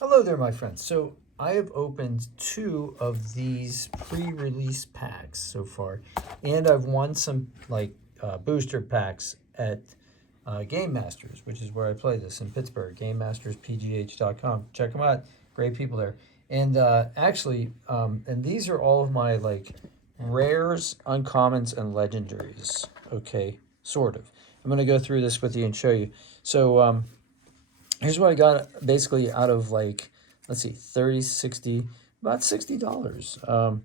Hello there, my friends. So I have opened two of these pre-release packs so far, and I've won some booster packs at Game Masters, which is where I play this in Pittsburgh. GameMastersPGH.com. Check them out. Great people there. And and these are all of my rares, uncommons, and legendaries. Okay, sort of. I'm gonna go through this with you and show you. So here's what I got basically out of let's see, 30, 60, about $60.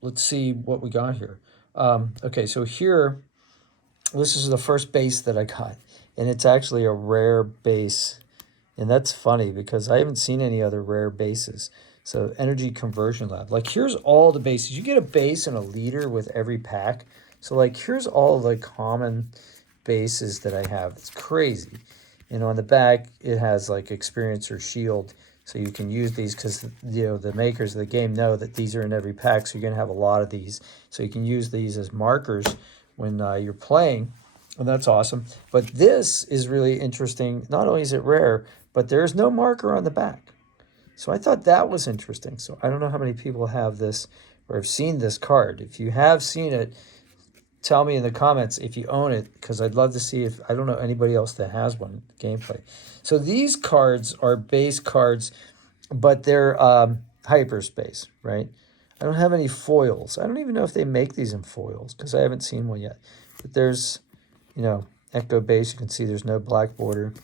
Let's see what we got here. Okay, so here, this is the first base that I got, and it's actually a rare base. And that's funny because I haven't seen any other rare bases. So Energy Conversion Lab. Like here's all the bases. You get a base and a leader with every pack. So here's all the common bases that I have. It's crazy. And on the back it has experience or shield. So you can use these because the makers of the game know that these are in every pack. So you're gonna have a lot of these. So you can use these as markers when you're playing. And that's awesome. But this is really interesting. Not only is it rare, but there's no marker on the back. So I thought that was interesting. So I don't know how many people have this or have seen this card. If you have seen it, tell me in the comments if you own it, because I'd love to see if I don't know anybody else that has one gameplay. So these cards are base cards, but they're hyperspace, right? I don't have any foils. I don't even know if they make these in foils because I haven't seen one yet. But there's, Echo base. You can see there's no black border.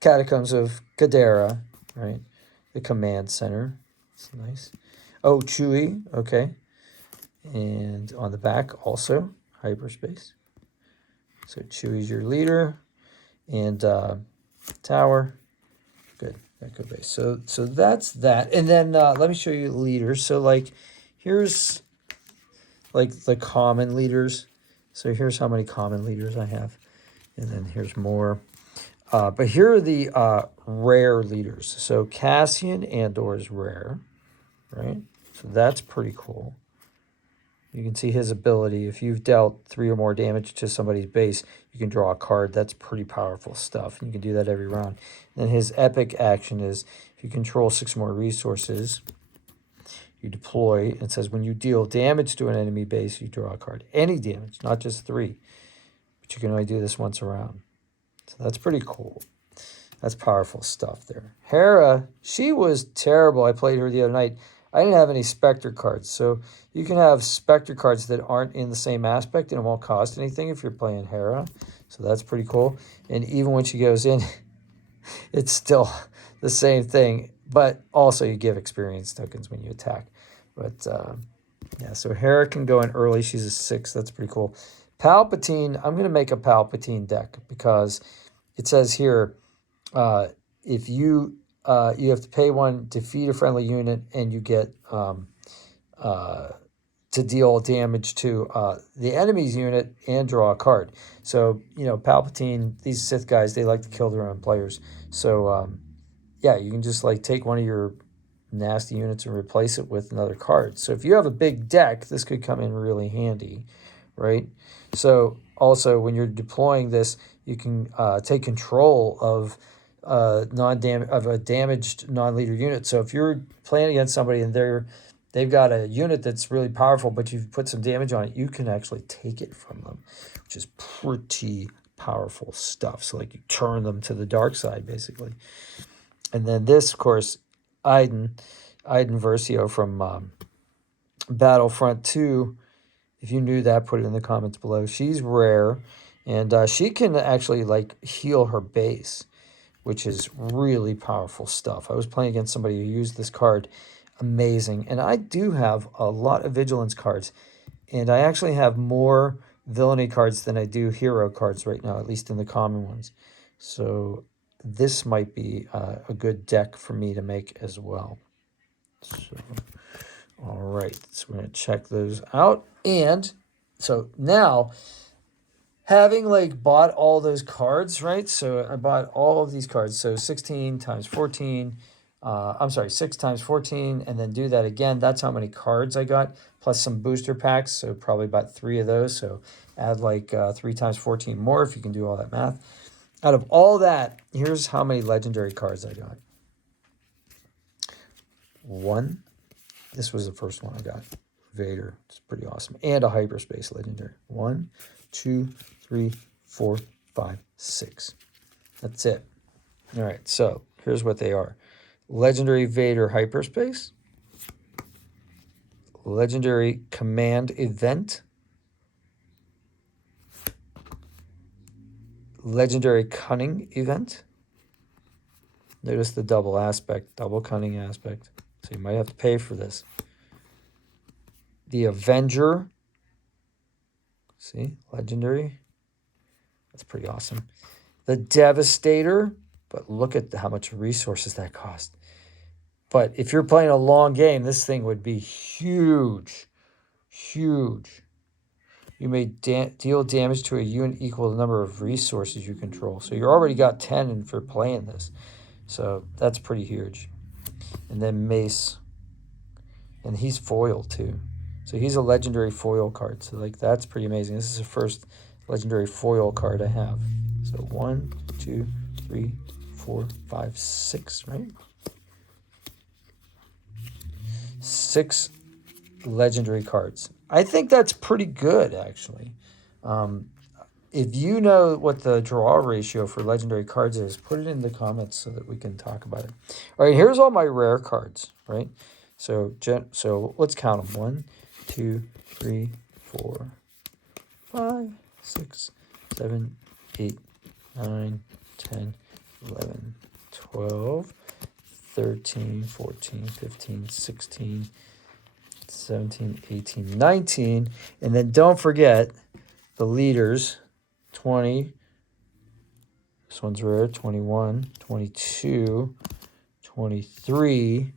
Catacombs of Cadera, right? The command center. It's nice. Oh, Chewie, okay. And on the back also, hyperspace. So Chewie's your leader. And tower. Good. Echo base. So that's that. And then let me show you the leaders. So here's the common leaders. So here's how many common leaders I have. And then here's more. But here are the rare leaders. So Cassian Andor is rare, right? So that's pretty cool. You can see his ability. If you've dealt 3 or more damage to somebody's base, you can draw a card. That's pretty powerful stuff. You can do that every round. And then his epic action is if you control 6 more resources, you deploy. It says when you deal damage to an enemy base, you draw a card. Any damage, not just 3. But you can only do this once a round. So that's pretty cool. That's powerful stuff there. Hera, she was terrible. I played her the other night. I didn't have any Spectre cards. So you can have Spectre cards that aren't in the same aspect and it won't cost anything if you're playing Hera. So that's pretty cool. And even when she goes in, it's still the same thing. But also you give experience tokens when you attack. But yeah, so Hera can go in early. She's a 6. That's pretty cool. Palpatine, I'm going to make a Palpatine deck because it says here, if you have to pay 1, defeat a friendly unit, and you get to deal damage to the enemy's unit and draw a card. So, Palpatine, these Sith guys, they like to kill their own players. So, yeah, you can just take one of your nasty units and replace it with another card. So if you have a big deck, this could come in really handy, right? So also when you're deploying this, you can take control of a damaged non-leader unit. So if you're playing against somebody and they've got a unit that's really powerful, but you've put some damage on it, you can actually take it from them, which is pretty powerful stuff. So you turn them to the dark side, basically. And then this, of course, Iden Versio from Battlefront 2. If you knew that, put it in the comments below. She's rare, and she can actually heal her base, which is really powerful stuff. I was playing against somebody who used this card. Amazing. And I do have a lot of Vigilance cards, and I actually have more Villainy cards than I do Hero cards right now, at least in the common ones. So this might be a good deck for me to make as well. So, all right, so we're going to check those out. And so now, having bought all those cards, right? So I bought all of these cards. So 16 times 14, 6 times 14, and then do that again. That's how many cards I got, plus some booster packs. So probably about 3 of those. So add 3 times 14 more if you can do all that math. Out of all that, here's how many legendary cards I got. 1. This was the first one I got. Vader. It's pretty awesome. And a hyperspace legendary. 1, 2, 3, 4, 5, 6. That's it. All right, so here's what they are. Legendary Vader hyperspace. Legendary command event. Legendary cunning event. Notice the double aspect, double cunning aspect. So you might have to pay for this. The Avenger. See, legendary. That's pretty awesome. The Devastator. But look at how much resources that cost. But if you're playing a long game, this thing would be huge. Huge. You may deal damage to a unit equal to the number of resources you control. So you already got 10 for playing this. So that's pretty huge. And then Mace. And he's foil too. So he's a legendary foil card. So like that's pretty amazing. This is the first legendary foil card I have. So 1, 2, 3, 4, 5, 6, right? 6 legendary cards. I think that's pretty good, actually. If you know what the draw ratio for legendary cards is, put it in the comments so that we can talk about it. All right, here's all my rare cards, right? So let's count them. 1, 2, 3, 4, 5, 6, 7, 8, 9, 10, 11, 12, 13, 14, 15, 16, 17, 18, 19. And then don't forget the leaders, 20. This one's rare, 21, 22, 23.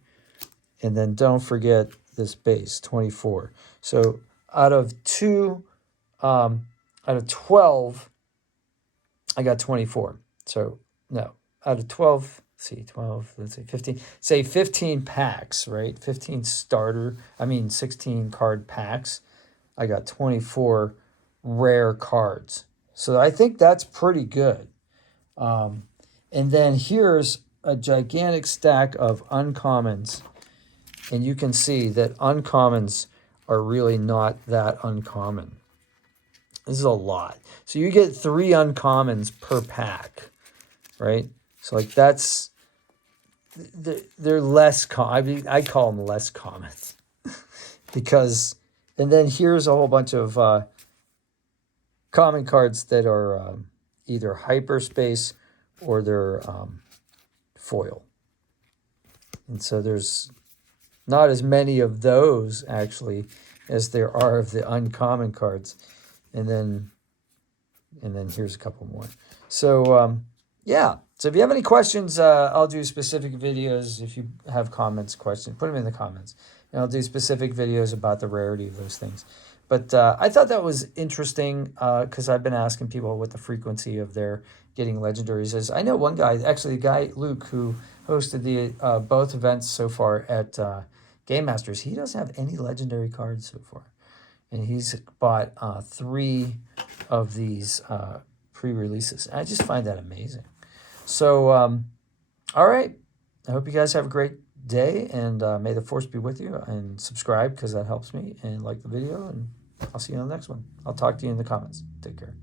And then don't forget this base, 24. So out of 12, I got 24. So no, out of 12, let's see, 12, let's say 15, say 15 packs, right? 16 card packs. I got 24 rare cards. So I think that's pretty good. And then here's a gigantic stack of uncommons. And you can see that uncommons are really not that uncommon. This is a lot. So you get 3 uncommons per pack, right? So like that's, they're less common. I call them less common because, and then here's a whole bunch of common cards that are either hyperspace or they're foil. And so there's not as many of those actually as there are of the uncommon cards. And then here's a couple more. So yeah. So if you have any questions, I'll do specific videos. If you have comments, questions, put them in the comments. And I'll do specific videos about the rarity of those things. But I thought that was interesting because I've been asking people what the frequency of their getting legendaries is. I know one guy, actually the guy, Luke, who hosted the both events so far at Game Masters, he doesn't have any legendary cards so far. And he's bought 3 of these pre-releases. I just find that amazing. So, all right. I hope you guys have a great day, and may the force be with you. And subscribe because that helps me, and like the video, and I'll see you on the next one. I'll talk to you in the comments. Take care.